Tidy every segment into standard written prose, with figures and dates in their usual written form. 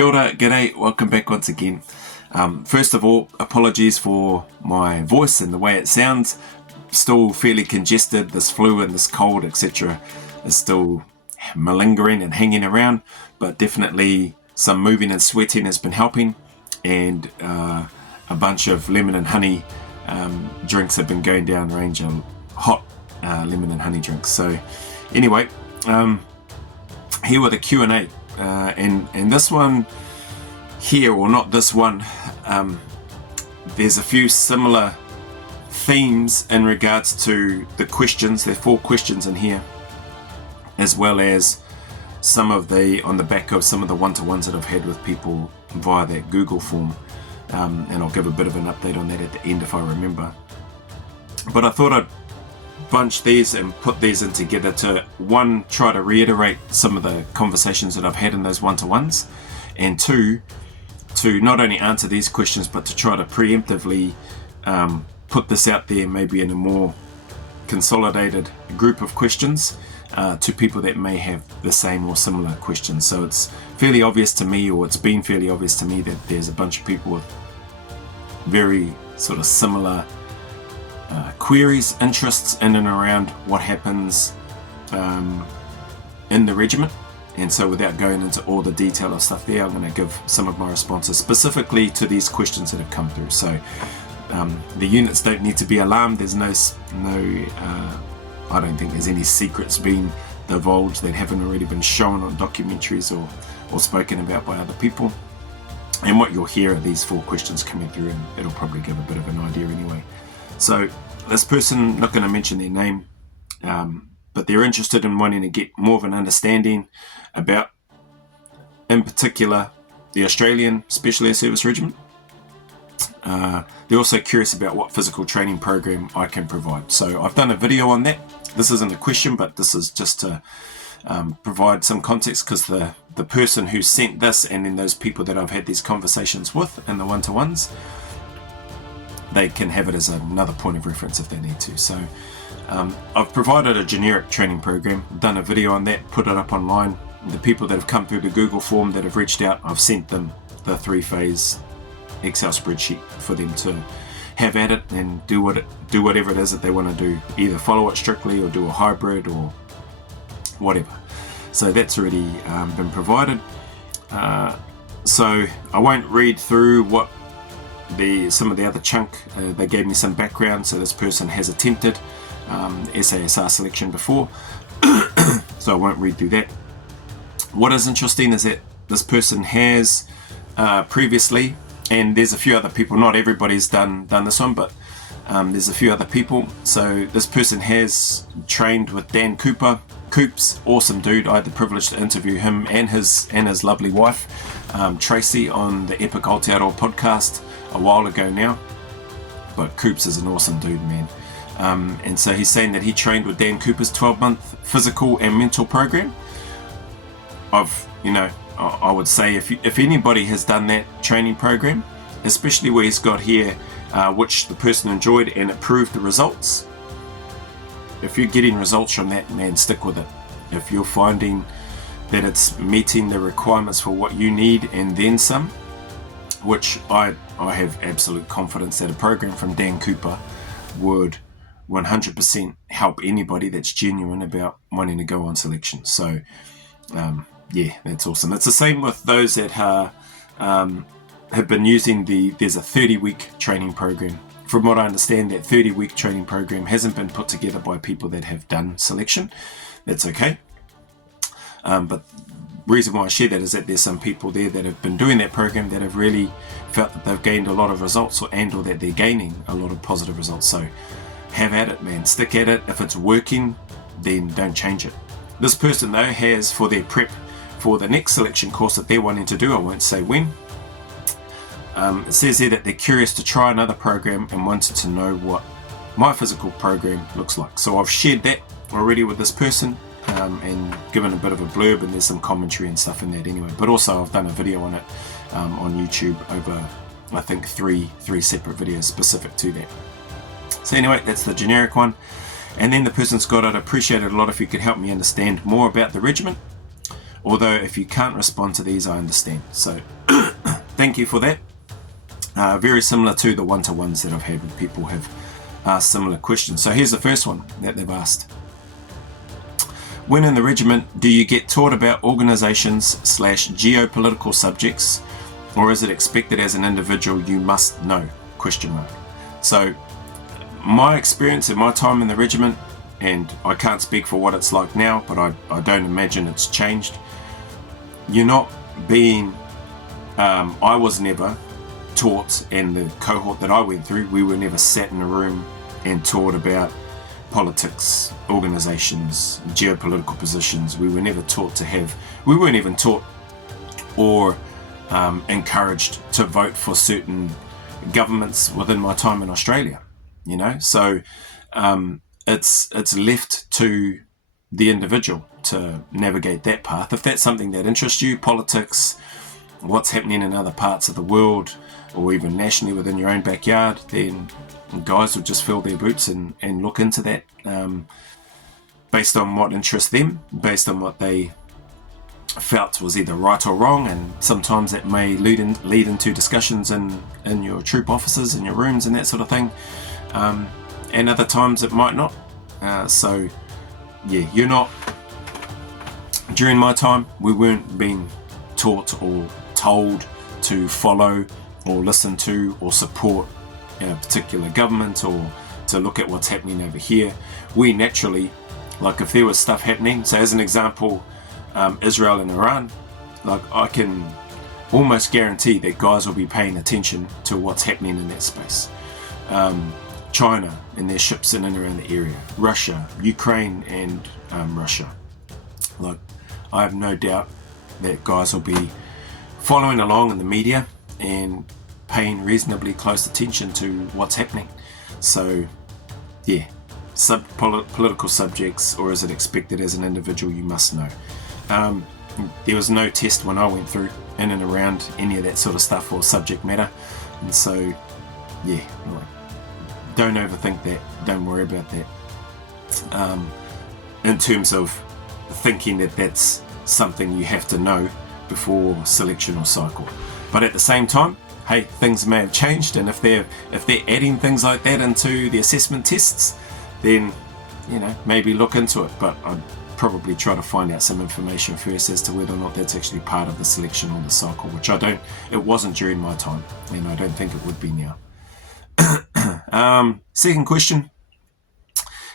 Kia ora, g'day, welcome back once again. First of all, apologies for my voice and the way it sounds. Still fairly congested, this flu and this cold, etc. is still malingering and hanging around, but definitely some moving and sweating has been helping, and a bunch of lemon and honey drinks have been going down range, of hot lemon and honey drinks. So anyway, here with a Q&A, and this one here, or not this one, there's a few similar themes in regards to the questions. There are 4 questions in here, as well as some of the, on the back of some of the one-to-ones that I've had with people via that Google form, and I'll give a bit of an update on that at the end if I remember. But I thought I'd bunch these and put these in together to, one, try to reiterate some of the conversations that I've had in those one-to-ones, and 2, to not only answer these questions but to try to preemptively put this out there, maybe in a more consolidated group of questions to people that may have the same or similar questions. So it's fairly obvious to me, or it's been fairly obvious to me, that there's a bunch of people with very sort of similar queries, interests in and around what happens in the regiment. And so without going into all the detail of stuff there, I'm going to give some of my responses specifically to these questions that have come through. So the units don't need to be alarmed. There's no I don't think there's any secrets being divulged that haven't already been shown on documentaries or spoken about by other people. And what you'll hear are these 4 questions coming through, and it'll probably give a bit of an idea anyway. So this person, not going to mention their name, but they're interested in wanting to get more of an understanding about, in particular, the Australian Special Air Service Regiment. They're also curious about what physical training program I can provide. So I've done a video on that. This isn't a question, but this is just to provide some context, because the person who sent this, and then those people that I've had these conversations with in the one-to-ones, they can have it as another point of reference if they need to. So I've provided a generic training program, done a video on that, put it up online. The people that have come through the Google form that have reached out, I've sent them the 3-phase Excel spreadsheet for them to have at it and do whatever it is that they want to do, either follow it strictly or do a hybrid or whatever. So that's already been provided. So I won't read through what some of the other chunk. They gave me some background. So this person has attempted SASR selection before, so I won't read through that. What is interesting is that this person has previously, and there's a few other people, not everybody's done this one, but there's a few other people. So this person has trained with Dan Cooper. Coops, awesome dude. I had the privilege to interview him and his lovely wife, Tracy, on the Epic Aotearoa podcast a while ago now. But Coops is an awesome dude, man. And so he's saying that he trained with Dan Cooper's 12-month physical and mental program. I would say if anybody has done that training program, especially where he's got here, which the person enjoyed and it proved the results, if you're getting results from that, man, stick with it. If you're finding that it's meeting the requirements for what you need and then some, which I have absolute confidence that a program from Dan Cooper would 100% help anybody that's genuine about wanting to go on selection. So yeah, that's awesome. It's the same with those that have been using there's a 30-week training program. From what I understand, that 30-week training program hasn't been put together by people that have done selection. That's okay. But the reason why I share that is that there's some people there that have been doing that program that have really felt that they've gained a lot of results, or that they're gaining a lot of positive results. So have at it, man. Stick at it. If it's working, then don't change it. This person, though, has, for their prep for the next selection course that they're wanting to do, I won't say when, it says here that they're curious to try another program and wanted to know what my physical program looks like. So I've shared that already with this person and given a bit of a blurb, and there's some commentary and stuff in that anyway. But also I've done a video on it on YouTube over, I think, three separate videos specific to that. So anyway, that's the generic one. And then the person's got, I'd appreciate it a lot if you could help me understand more about the regiment. Although if you can't respond to these, I understand. So thank you for that. Very similar to the one-to-ones that I've had with people have asked similar questions. So here's the first one that they've asked. When in the regiment, do you get taught about organisations/geopolitical subjects, or is it expected as an individual you must know? ? So my experience in my time in the regiment, and I can't speak for what it's like now, but I don't imagine it's changed. You're not being, I was never taught, and the cohort that I went through, we were never sat in a room and taught about politics, organisations, geopolitical positions. We were never taught to have, we weren't even taught or encouraged to vote for certain governments within my time in Australia, you know. So it's left to the individual to navigate that path. If that's something that interests you, politics, what's happening in other parts of the world, or even nationally within your own backyard, then guys would just fill their boots and look into that based on what interests them, based on what they felt was either right or wrong. And sometimes that may lead into discussions in your troop offices, in your rooms and that sort of thing, and other times it might not. So yeah, you're not, during my time we weren't being taught or told to follow or listen to or support a particular government, or to look at what's happening over here. We naturally, like if there was stuff happening, so as an example, Israel and Iran, like I can almost guarantee that guys will be paying attention to what's happening in that space. China and their ships in and around the area, Russia, Ukraine and Russia. Like I have no doubt that guys will be following along in the media and paying reasonably close attention to what's happening. So yeah, political subjects, or is it expected as an individual you must know. There was no test when I went through in and around any of that sort of stuff or subject matter, and so yeah, don't overthink that, don't worry about that in terms of thinking that that's something you have to know before selection or cycle. But at the same time, hey, things may have changed, and if they're adding things like that into the assessment tests, then maybe look into it. But I'd probably try to find out some information first as to whether or not that's actually part of the selection or the cycle, which it wasn't during my time, and I don't think it would be now. Second question,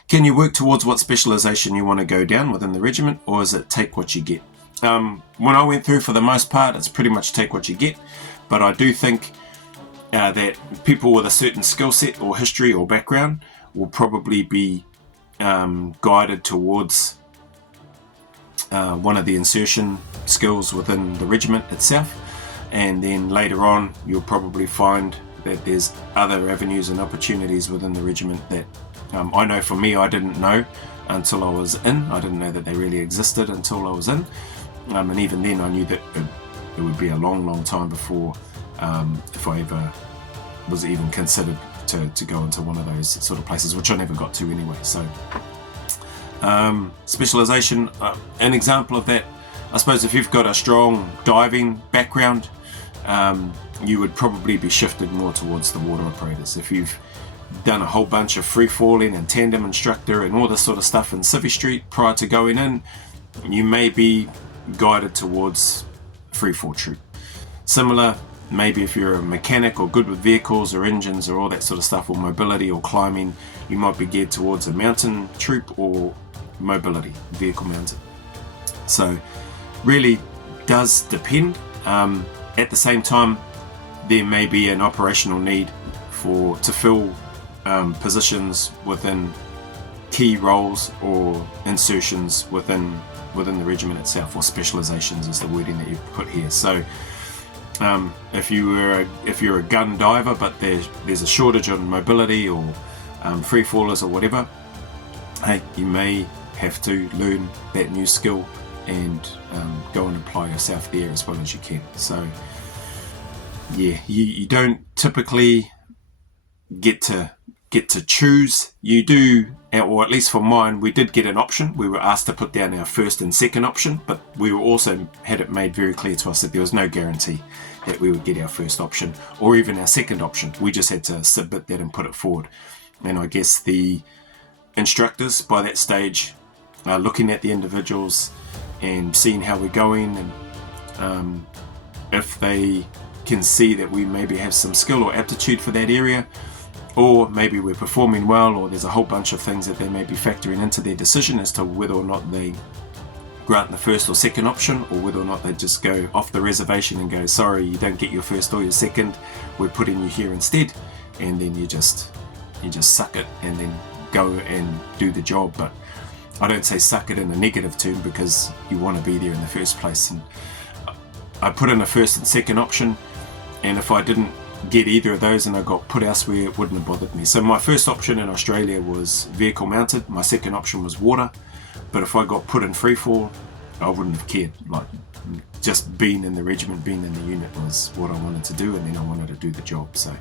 can you work towards what specialisation you want to go down within the regiment, or is it take what you get? When I went through, for the most part, it's pretty much take what you get, but I do think that people with a certain skill set or history or background will probably be guided towards one of the insertion skills within the regiment itself, and then later on you'll probably find that there's other avenues and opportunities within the regiment that I know for me I didn't know until I was in. I didn't know that they really existed until I was in, and even then I knew that it would be a long time before if I ever was even considered to go into one of those sort of places, which I never got to anyway. So specialisation, an example of that, I suppose if you've got a strong diving background, you would probably be shifted more towards the water operators. If you've done a whole bunch of free falling and tandem instructor and all this sort of stuff in Civvy Street prior to going in, you may be guided towards free fall troop. Similar, maybe if you're a mechanic or good with vehicles or engines or all that sort of stuff, or mobility or climbing, you might be geared towards a mountain troop or mobility, vehicle mounted. So really does depend. At the same time, there may be an operational need to fill positions within key roles or insertions within the regiment itself, or specialisations is the wording that you put here. So if you're a gun diver but there's a shortage on mobility or free fallers or whatever, hey, you may have to learn that new skill and go and apply yourself there as well as you can. So yeah, you don't typically get to get to choose. You do, or at least for mine, we did get an option. We were asked to put down our first and second option, but we were also had it made very clear to us that there was no guarantee that we would get our first option or even our second option. We just had to submit that and put it forward. And I guess the instructors by that stage are looking at the individuals and seeing how we're going, and if they can see that we maybe have some skill or aptitude for that area, or maybe we're performing well, or there's a whole bunch of things that they may be factoring into their decision as to whether or not they grant the first or second option, or whether or not they just go off the reservation and go, sorry, you don't get your first or your second, we're putting you here instead, and then you just suck it and then go and do the job. But I don't say suck it in a negative term, because you want to be there in the first place. And I put in a first and second option, and if I didn't get either of those and I got put elsewhere, it wouldn't have bothered me. So my first option in Australia was vehicle mounted, my second option was water, but if I got put in freefall, I wouldn't have cared. Like, just being in the regiment, being in the unit was what I wanted to do, and then I wanted to do the job. So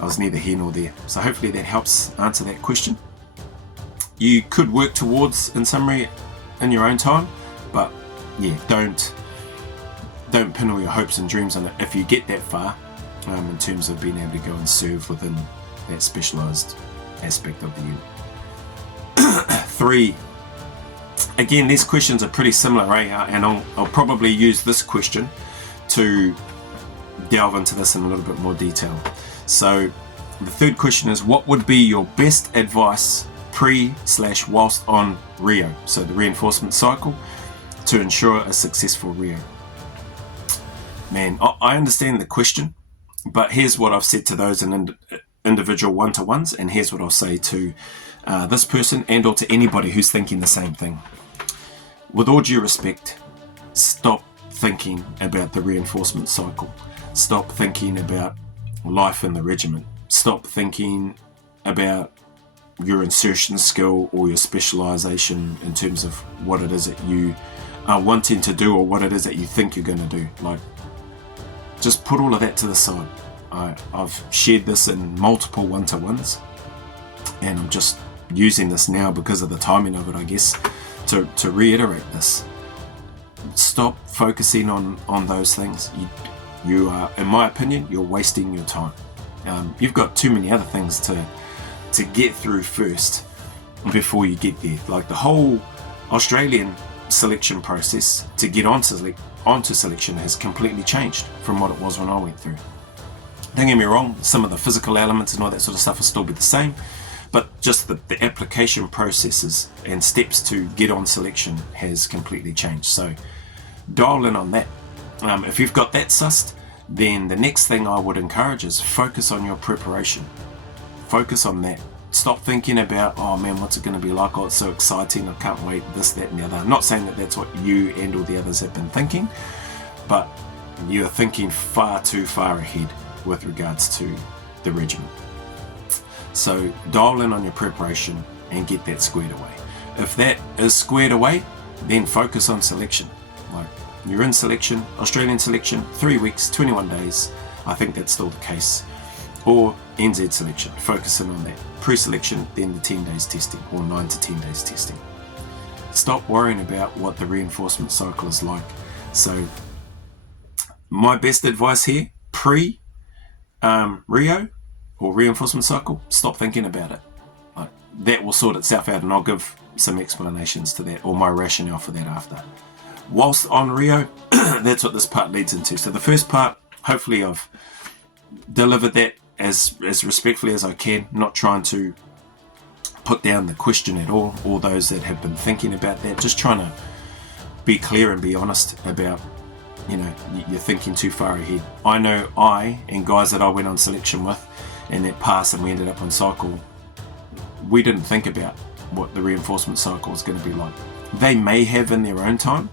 I was neither here nor there. So hopefully that helps answer that question. You could work towards, in summary, in your own time, but yeah, don't pin all your hopes and dreams on it if you get that far, in terms of being able to go and serve within that specialised aspect of the unit. 3. Again, these questions are pretty similar, and I'll probably use this question to delve into this in a little bit more detail. So the third question is, what would be your best advice pre/whilst on Rio, so the reinforcement cycle, to ensure a successful Rio? Man, I understand the question, but here's what I've said to those in individual one-to-ones, and here's what I'll say to this person and or to anybody who's thinking the same thing. With all due respect, stop thinking about the reinforcement cycle. Stop thinking about life in the regiment. Stop thinking about your insertion skill or your specialisation in terms of what it is that you are wanting to do or what it is that you think you're going to do. Like, just put all of that to the side. I've shared this in multiple one-to-ones, and I'm just using this now because of the timing of it, I guess, to reiterate this. Stop focusing on those things. You are, in my opinion, you're wasting your time. You've got too many other things to get through first before you get there. Like, the whole Australian selection process to get onto selection has completely changed from what it was when I went through. Don't get me wrong, some of the physical elements and all that sort of stuff will still be the same, but just the application processes and steps to get on selection has completely changed. So dial in on that. If you've got that sussed, then the next thing I would encourage is focus on your preparation. Focus on that. Stop thinking about, oh man, what's it going to be like? Oh, it's so exciting, I can't wait, this, that and the other. I'm not saying that that's what you and all the others have been thinking, but you're thinking far too far ahead with regards to the regiment. So dial in on your preparation and get that squared away. If that is squared away, then focus on selection. Like, you're in selection, Australian selection, 3 weeks, 21 days. I think that's still the case. Or NZ selection, focusing on that. Pre-selection, then the 10 days testing, or 9 to 10 days testing. Stop worrying about what the reinforcement cycle is like. So my best advice here, Rio or reinforcement cycle, stop thinking about it. Like, that will sort itself out, and I'll give some explanations to that, or my rationale for that after. Whilst on Rio, that's what this part leads into. So the first part, hopefully I've delivered that as respectfully as I can, not trying to put down the question at all those that have been thinking about that, just trying to be clear and be honest about, you're thinking too far ahead. I know I and guys that I went on selection with and that passed and we ended up on cycle, we didn't think about what the reinforcement cycle is going to be like. They may have in their own time,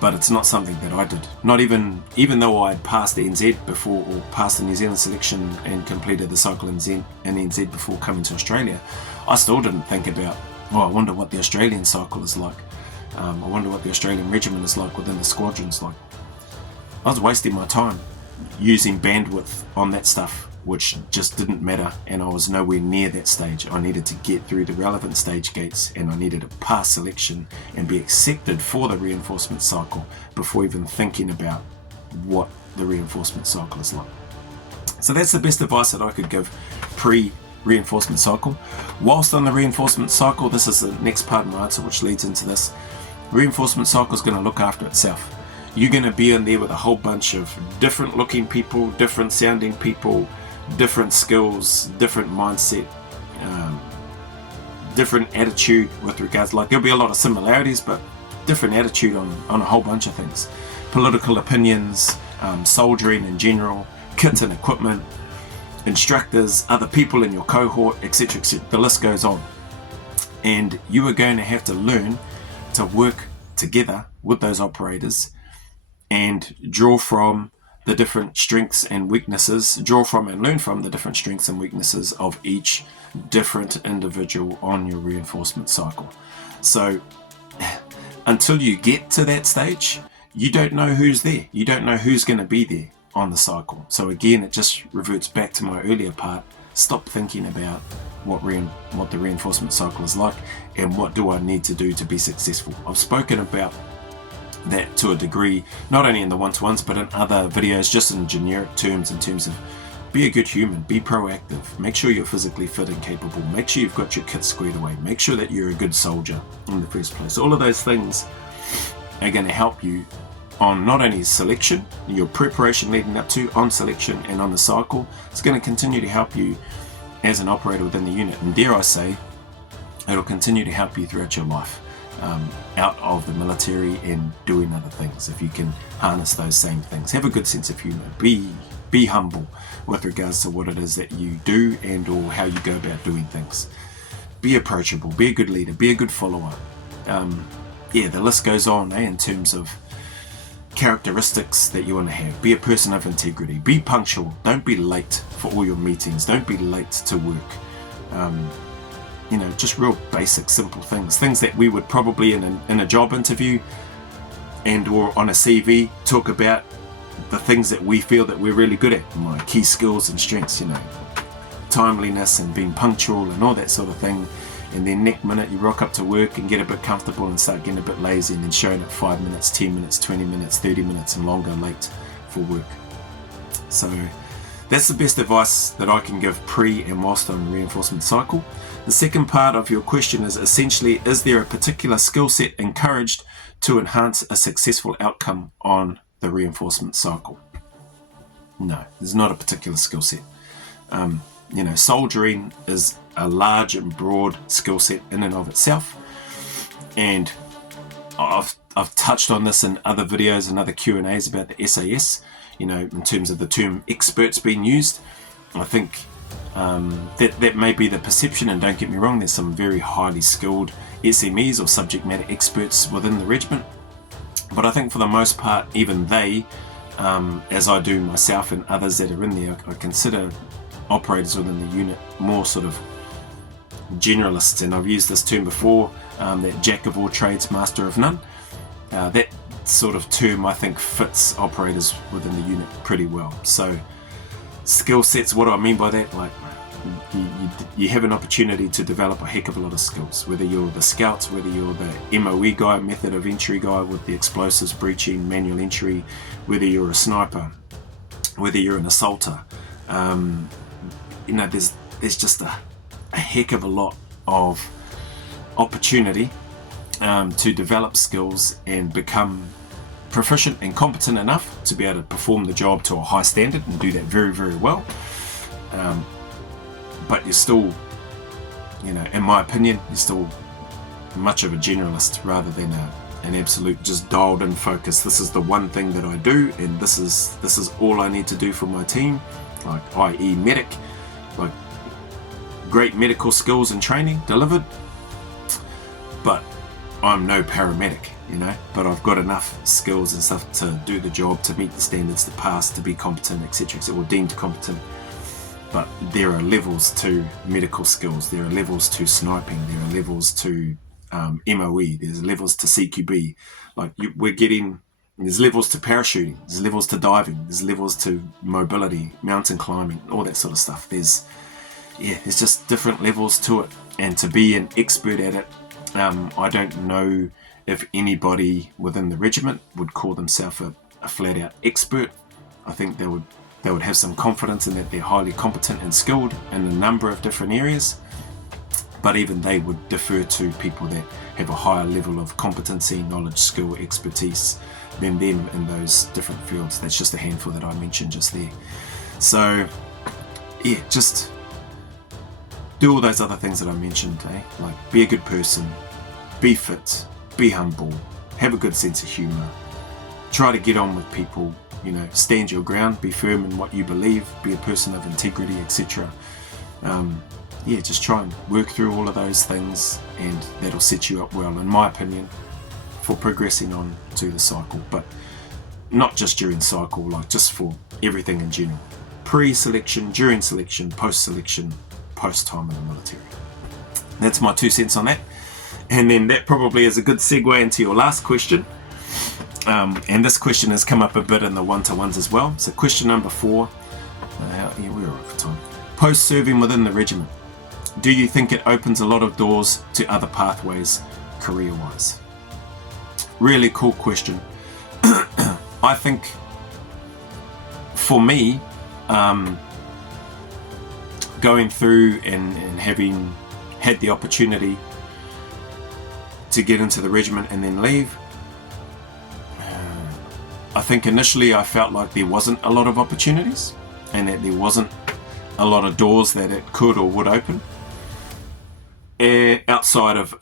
but it's not something that I did. Not even though I had passed the NZ before, or passed the New Zealand selection and completed the cycle in NZ before coming to Australia, I still didn't think about, I wonder what the Australian cycle is like. I wonder what the Australian regiment is like within the squadrons like. I was wasting my time using bandwidth on that stuff which just didn't matter, and I was nowhere near that stage. I needed to get through the relevant stage gates, and I needed to pass selection and be accepted for the reinforcement cycle before even thinking about what the reinforcement cycle is like. So that's the best advice that I could give pre-reinforcement cycle. Whilst on the reinforcement cycle, this is the next part of my answer which leads into this. Reinforcement cycle is going to look after itself. You're going to be in there with a whole bunch of different looking people, different sounding people, different skills, different mindset, different attitude with regards, like there'll be a lot of similarities, but different attitude on a whole bunch of things. Political opinions, soldiering in general, kit and equipment, instructors, other people in your cohort, etc., etc. The list goes on. And you are going to have to learn to work together with those operators and draw from the different strengths and weaknesses, draw from and learn from the different strengths and weaknesses of each different individual on your reinforcement cycle. So until you get to that stage, you don't know who's there. You don't know who's going to be there on the cycle. So again, it just reverts back to my earlier part. Stop thinking about what the reinforcement cycle is like and what do I need to do to be successful. I've spoken about that to a degree, not only in the one-to-ones but in other videos, just in generic terms, in terms of be a good human, be proactive, make sure you're physically fit and capable, make sure you've got your kit squared away, make sure that you're a good soldier in the first place. All of those things are going to help you on not only selection, your preparation leading up to, on selection and on the cycle. It's going to continue to help you as an operator within the unit, and dare I say, it'll continue to help you throughout your life, out of the military and doing other things, if you can harness those same things. Have a good sense of humour, be humble with regards to what it is that you do and or how you go about doing things. Be approachable, be a good leader, be a good follower. The list goes on in terms of characteristics that you want to have. Be a person of integrity, be punctual, don't be late for all your meetings, don't be late to work. Just real basic simple things that we would probably in a job interview and or on a CV talk about, the things that we feel that we're really good at, my key skills and strengths, timeliness and being punctual and all that sort of thing. And then next minute you rock up to work and get a bit comfortable and start getting a bit lazy and then showing up 5 minutes, 10 minutes, 20 minutes, 30 minutes and longer late for work. So that's the best advice that I can give pre and whilst on the reinforcement cycle. The second part of your question is essentially, is there a particular skill set encouraged to enhance a successful outcome on the reinforcement cycle? No, there's not a particular skill set. Soldiering is a large and broad skill set in and of itself, and I've touched on this in other videos and other Q&As about the SAS, in terms of the term experts being used. I think that may be the perception, and don't get me wrong, there's some very highly skilled SMEs or subject matter experts within the regiment, but I think for the most part, even they, as I do myself and others that are in there, I consider operators within the unit more sort of generalists, and I've used this term before, that jack of all trades, master of none. That sort of term I think fits operators within the unit pretty well. So skill sets, what do I mean by that? Like you have an opportunity to develop a heck of a lot of skills, whether you're the scouts, whether you're the MOE guy, method of entry guy with the explosives, breaching, manual entry, whether you're a sniper, whether you're an assaulter. There's just a heck of a lot of opportunity to develop skills and become proficient and competent enough to be able to perform the job to a high standard and do that very, very well. But you're still, in my opinion, you're still much of a generalist rather than an absolute just dialed in focus. This is the one thing that I do, and this is all I need to do for my team, like i.e. medic, like great medical skills and training delivered, but I'm no paramedic, but I've got enough skills and stuff to do the job, to meet the standards, to pass, to be competent, etc., or deemed competent. But there are levels to medical skills, there are levels to sniping, there are levels to MOE, there's levels to CQB. Like we're getting, There's levels to parachuting, there's levels to diving, there's levels to mobility, mountain climbing, all that sort of stuff. There's just different levels to it, and to be an expert at it, I don't know if anybody within the regiment would call themselves a flat out expert. I think they would have some confidence in that they're highly competent and skilled in a number of different areas, but even they would defer to people that have a higher level of competency, knowledge, skill, expertise than them in those different fields. That's just a handful that I mentioned just there. So yeah, just do all those other things that I mentioned, like be a good person, be fit, be humble, have a good sense of humour, try to get on with people, stand your ground, be firm in what you believe, be a person of integrity, etc. Just try and work through all of those things, and that'll set you up well, in my opinion, for progressing on to the cycle. But not just during cycle, like just for everything in general. Pre-selection, during selection, post-selection, post-time in the military. That's my 2 cents on that. And then that probably is a good segue into your last question. And this question has come up a bit in the one-to-ones as well. So question number 4. We're all right for time. Post-serving within the regiment, do you think it opens a lot of doors to other pathways career-wise? Really cool question. I think for me, going through and having had the opportunity to get into the regiment and then leave, I think initially I felt like there wasn't a lot of opportunities and that there wasn't a lot of doors that it could or would open outside of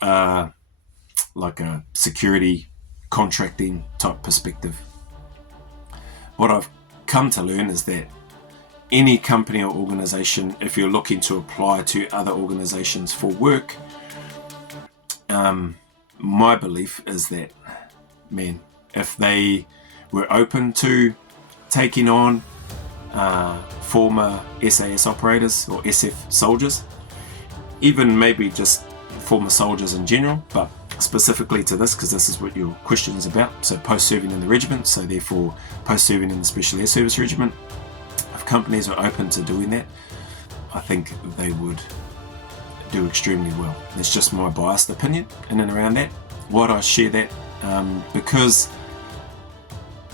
like a security contracting type perspective. What I've come to learn is that any company or organization, if you're looking to apply to other organizations for work, my belief is that, if they were open to taking on former SAS operators or SF soldiers, even maybe just former soldiers in general, but specifically to this, because this is what your question is about, so post-serving in the regiment, so therefore post-serving in the Special Air Service Regiment, if companies are open to doing that, I think they would do extremely well. That's just my biased opinion in and around that. Why do I share that? Because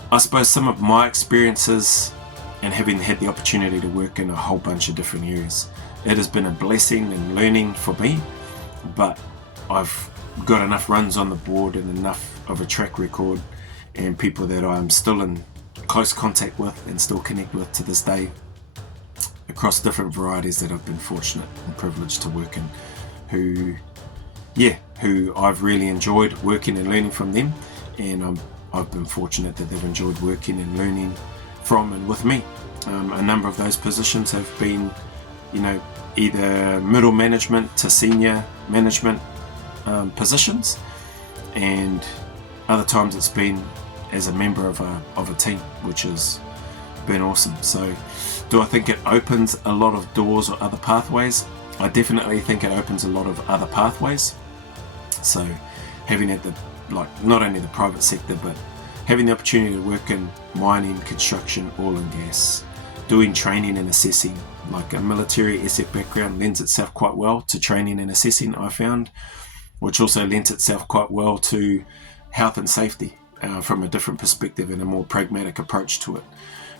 I suppose some of my experiences and having had the opportunity to work in a whole bunch of different areas, it has been a blessing and learning for me, but I've got enough runs on the board and enough of a track record and people that I'm still in close contact with and still connect with to this day across different varieties that I've been fortunate and privileged to work in, who I've really enjoyed working and learning from them, and I've been fortunate that they've enjoyed working and learning from and with me. A number of those positions have been, either middle management to senior management positions, and other times it's been as a member of a team, which has been awesome. So do I think it opens a lot of doors or other pathways? I definitely think it opens a lot of other pathways. So having at not only the private sector, but having the opportunity to work in mining, construction, oil and gas, doing training and assessing, like a military SF background lends itself quite well to training and assessing, I found, which also lends itself quite well to health and safety from a different perspective and a more pragmatic approach to it,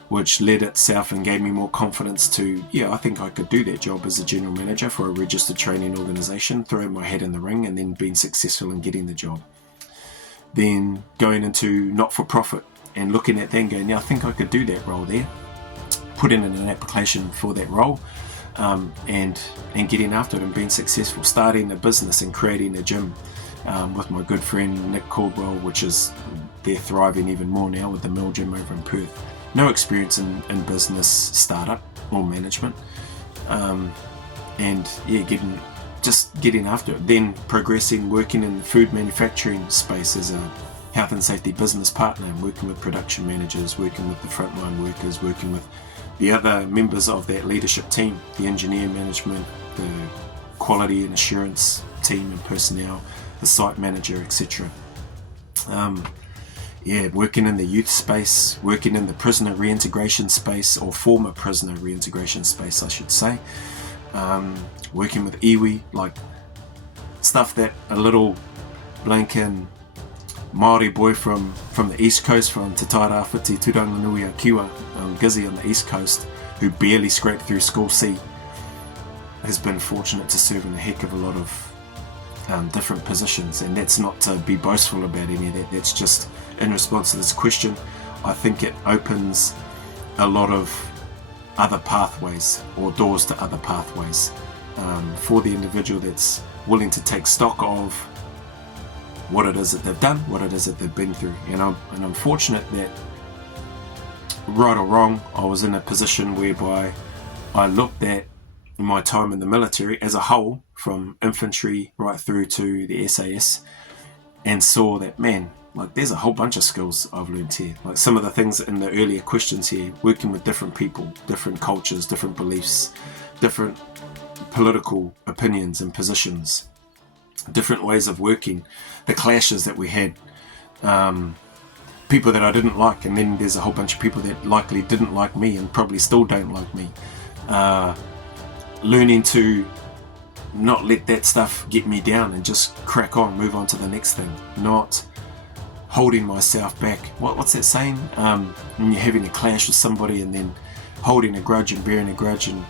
which led itself and gave me more confidence to, I think I could do that job as a general manager for a registered training organisation, throwing my hat in the ring and then being successful in getting the job. Then going into not-for-profit and looking at that and going, I think I could do that role there, putting in an application for that role, and getting after it and being successful, starting a business and creating a gym with my good friend Nick Caldwell, which is, they're thriving even more now with the Mill Gym over in Perth. No experience in business startup or management, getting after it. Then progressing, working in the food manufacturing space as a health and safety business partner, and working with production managers, working with the frontline workers, working with the other members of that leadership team, the engineer management, the quality and assurance team and personnel, the site manager, etc. working in the youth space, working in the prisoner reintegration space, or former prisoner reintegration space, I should say. Working with iwi, like stuff that a little blinking Māori boy from the East Coast, from Te Tairawhiti, Turanganui, Kiwa, Gizzy on the East Coast, who barely scraped through school C, has been fortunate to serve in a heck of a lot of different positions. And that's not to be boastful about any of that, that's just in response to this question. I think it opens a lot of other pathways, or doors to other pathways, for the individual that's willing to take stock of what it is that they've done, what it is that they've been through. And I'm fortunate that, right or wrong, I was in a position whereby I looked at my time in the military as a whole, from infantry right through to the SAS, and saw that, man, like there's a whole bunch of skills I've learned here. Like some of the things in the earlier questions here, working with different people, different cultures, different beliefs, different political opinions and positions, different ways of working, the clashes that we had, people that I didn't like, and then there's a whole bunch of people that likely didn't like me and probably still don't like me. Learning to not let that stuff get me down and just crack on, move on to the next thing, not holding myself back. What's that saying? When you're having a clash with somebody and then holding a grudge and bearing a grudge, and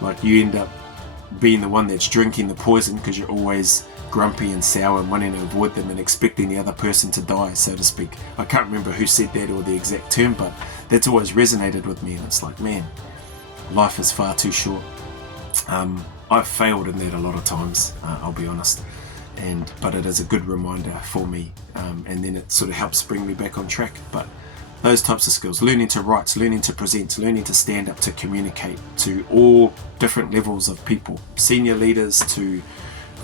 like you end up being the one that's drinking the poison because you're always grumpy and sour and wanting to avoid them and expecting the other person to die, so to speak. I can't remember who said that or the exact term, but that's always resonated with me. And it's like, man, life is far too short. I've failed in that a lot of times, I'll be honest, but it is a good reminder for me, and then it sort of helps bring me back on track. But those types of skills, learning to write, learning to present, learning to stand up, to communicate to all different levels of people, senior leaders to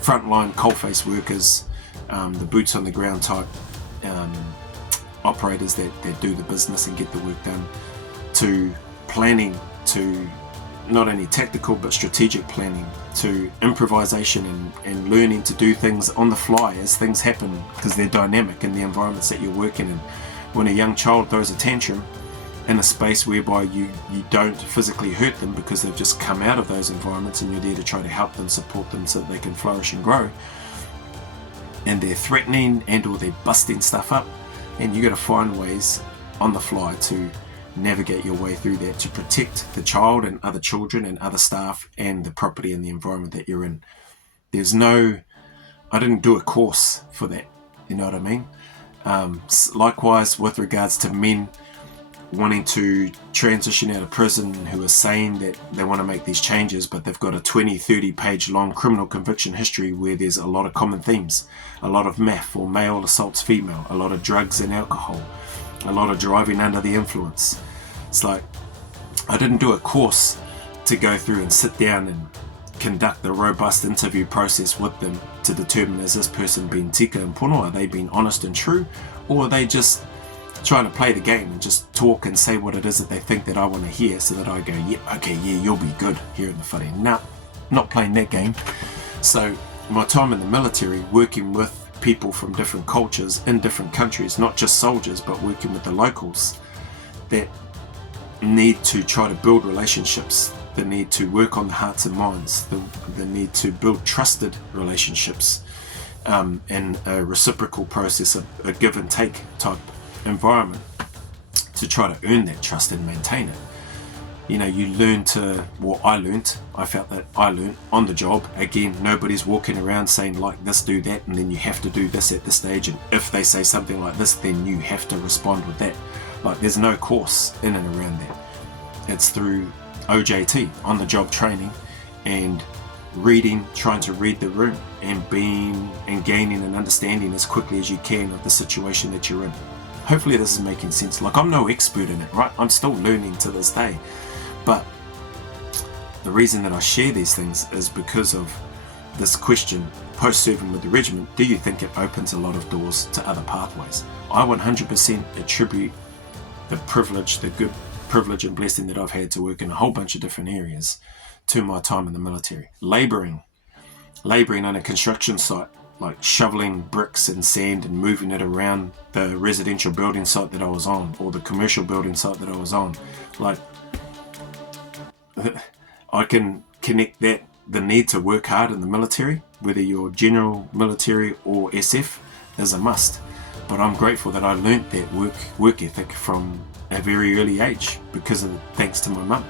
frontline coalface workers, the boots on the ground type operators that do the business and get the work done, to planning, to not only tactical but strategic planning, to improvisation and learning to do things on the fly as things happen, because they're dynamic in the environments that you're working in. When a young child throws a tantrum in a space whereby you don't physically hurt them because they've just come out of those environments, and you're there to try to help them, support them so that they can flourish and grow, and they're threatening and or they're busting stuff up, and you got to find ways on the fly to navigate your way through that, to protect the child and other children and other staff and the property and the environment that you're in. I didn't do a course for that, you know what I mean? Likewise with regards to men wanting to transition out of prison, who are saying that they want to make these changes, but they've got a 20-30 page long criminal conviction history where there's a lot of common themes, a lot of math or male assaults female, a lot of drugs and alcohol, a lot of driving under the influence. It's like, I didn't do a course to go through and sit down and conduct a robust interview process with them to determine, is this person being tika and pono, are they being honest and true, or are they just trying to play the game and just talk and say what it is that they think that I want to hear, so that I go, yeah, you'll be good here in the whare. No, not playing that game. So my time in the military, working with people from different cultures in different countries, not just soldiers, but working with the locals that need to try to build relationships, the need to work on the hearts and minds, the need to build trusted relationships, and a reciprocal process, a give and take type environment, to try to earn that trust and maintain it. You know, you learn to, well, I felt that I learned on the job. Again, nobody's walking around saying like this, do that, and then you have to do this at this stage, and if they say something like this, then you have to respond with that. Like, there's no course in and around that. It's through OJT, on the job training, and reading, trying to read the room, and gaining an understanding as quickly as you can of the situation that you're in. Hopefully this is making sense. Like, I'm no expert in it, right? I'm still learning to this day. But the reason that I share these things is because of this question, post-serving with the regiment, do you think it opens a lot of doors to other pathways? I 100% attribute the privilege, the good privilege and blessing that I've had to work in a whole bunch of different areas to my time in the military. Labouring on a construction site like shoveling bricks and sand and moving it around the residential building site that I was on, or the commercial building site that I was on. Like, I can connect that, the need to work hard in the military, whether you're general military or SF, is a must. But I'm grateful that I learnt that work ethic from a very early age because of thanks to my mum.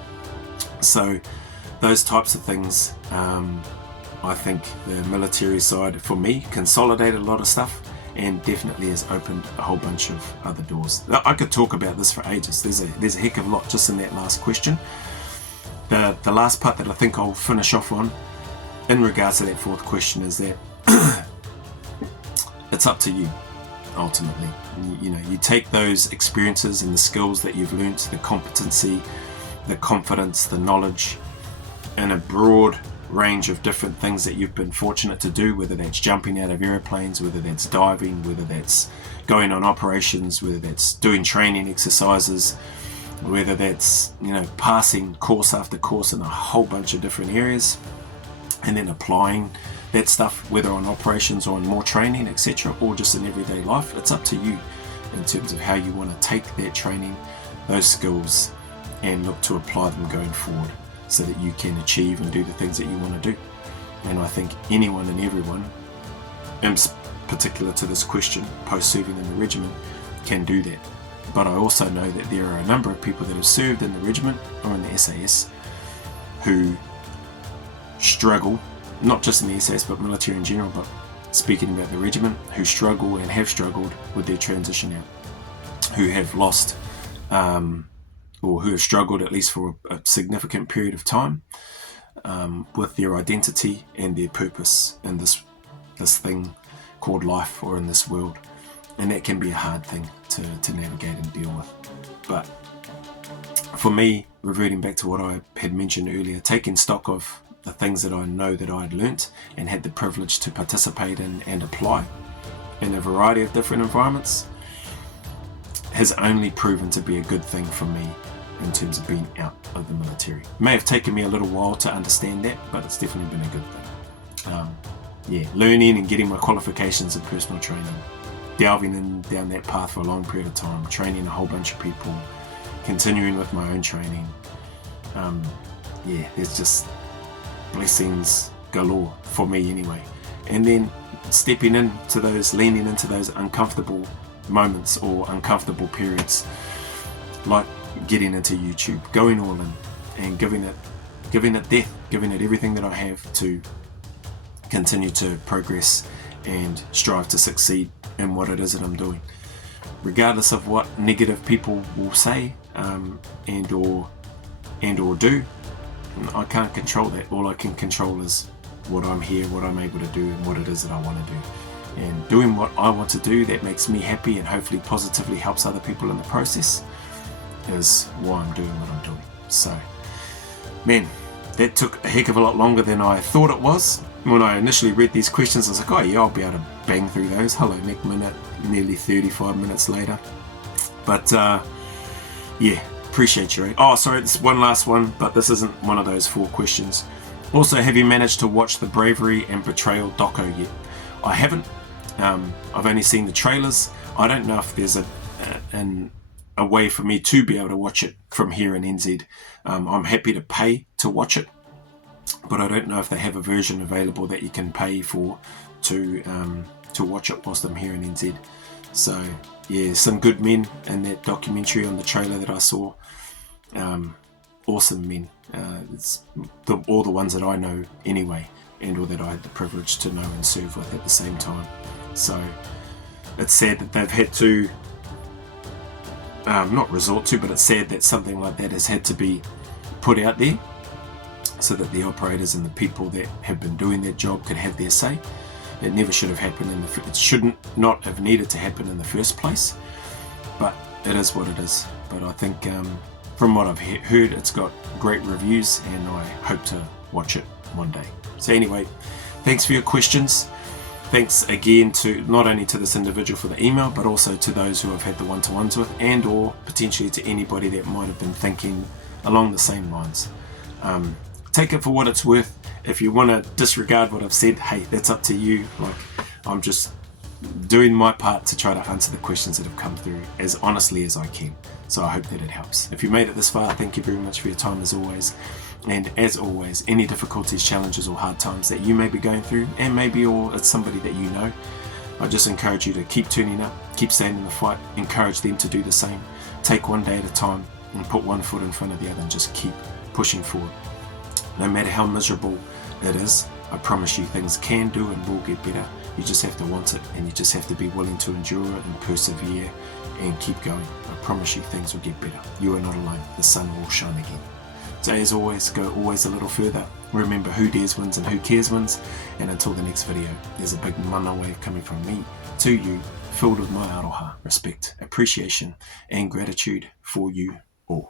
So those types of things, I think the military side for me consolidated a lot of stuff and definitely has opened a whole bunch of other doors. I could talk about this for ages. There's a heck of a lot just in that last question. The last part that I think I'll finish off on in regards to that fourth question is that it's up to you ultimately. You take those experiences and the skills that you've learnt, the competency, the confidence, the knowledge, and a broad range of different things that you've been fortunate to do, whether that's jumping out of airplanes, whether that's diving, whether that's going on operations, whether that's doing training exercises, whether that's passing course after course in a whole bunch of different areas, and then applying that stuff whether on operations or in more training, etc., or just in everyday life. It's up to you in terms of how you want to take that training, those skills, and look to apply them going forward so that you can achieve and do the things that you want to do. And I think anyone and everyone, in particular to this question, post-serving in the regiment, can do that. But I also know that there are a number of people that have served in the regiment or in the SAS who struggle, not just in the SAS but military in general, but speaking about the regiment, who struggle and have struggled with their transition out, who have lost or who have struggled at least for a significant period of time with their identity and their purpose in this thing called life or in this world. And that can be a hard thing to navigate and deal with. But for me, reverting back to what I had mentioned earlier, taking stock of the things that I know that I had learnt and had the privilege to participate in and apply in a variety of different environments has only proven to be a good thing for me in terms of being out of the military. It may have taken me a little while to understand that, but it's definitely been a good thing. Learning and getting my qualifications in personal training, delving in down that path for a long period of time, training a whole bunch of people, continuing with my own training. There's just blessings galore for me anyway. And then stepping into those, leaning into those uncomfortable moments or uncomfortable periods, like getting into YouTube, going all in and giving it depth, giving it everything that I have to continue to progress and strive to succeed in what it is that I'm doing, regardless of what negative people will say and or do. I can't control that. All I can control is what I'm here, what I'm able to do, and what it is that I want to do. And doing what I want to do that makes me happy and hopefully positively helps other people in the process is why I'm doing what I'm doing. So, man, that took a heck of a lot longer than I thought it was. When I initially read these questions, I was like, oh yeah, I'll be able to bang through those. Hello, Nick Minute, nearly 35 minutes later. But appreciate you. Oh, sorry, this is one last one, but this isn't one of those 4 questions. Also, have you managed to watch the Bravery and Betrayal doco yet? I haven't. I've only seen the trailers. I don't know if there's a way for me to be able to watch it from here in NZ. I'm happy to pay to watch it, but I don't know if they have a version available that you can pay for to watch it whilst I'm here in NZ. So yeah, some good men in that documentary on the trailer that I saw. Awesome men. It's all the ones that I know anyway, and all that I had the privilege to know and serve with at the same time. So it's sad that they've had to not resort to, but it's sad that something like that has had to be put out there so that the operators and the people that have been doing their job could have their say. It never should have happened it shouldn't not have needed to happen in the first place, but it is what it is. But I think from what I've heard, it's got great reviews and I hope to watch it one day. So anyway, thanks for your questions. Thanks again to not only to this individual for the email, but also to those who I've had the one-to-ones with, and or potentially to anybody that might have been thinking along the same lines. Take it for what it's worth. If you want to disregard what I've said, hey, that's up to you. Like, I'm just doing my part to try to answer the questions that have come through as honestly as I can. So I hope that it helps. If you made it this far, thank you very much for your time as always. And as always, any difficulties, challenges or hard times that you may be going through, and maybe or it's somebody that you know, I just encourage you to keep turning up, keep staying in the fight, encourage them to do the same. Take one day at a time and put one foot in front of the other and just keep pushing forward. No matter how miserable it is, I promise you things can do and will get better. You just have to want it, and you just have to be willing to endure it and persevere and keep going. I promise you things will get better. You are not alone. The sun will shine again. So as always, go always a little further. Remember, who dares wins and who cares wins. And until the next video, there's a big mana wave coming from me to you, filled with my aroha, respect, appreciation, and gratitude for you all.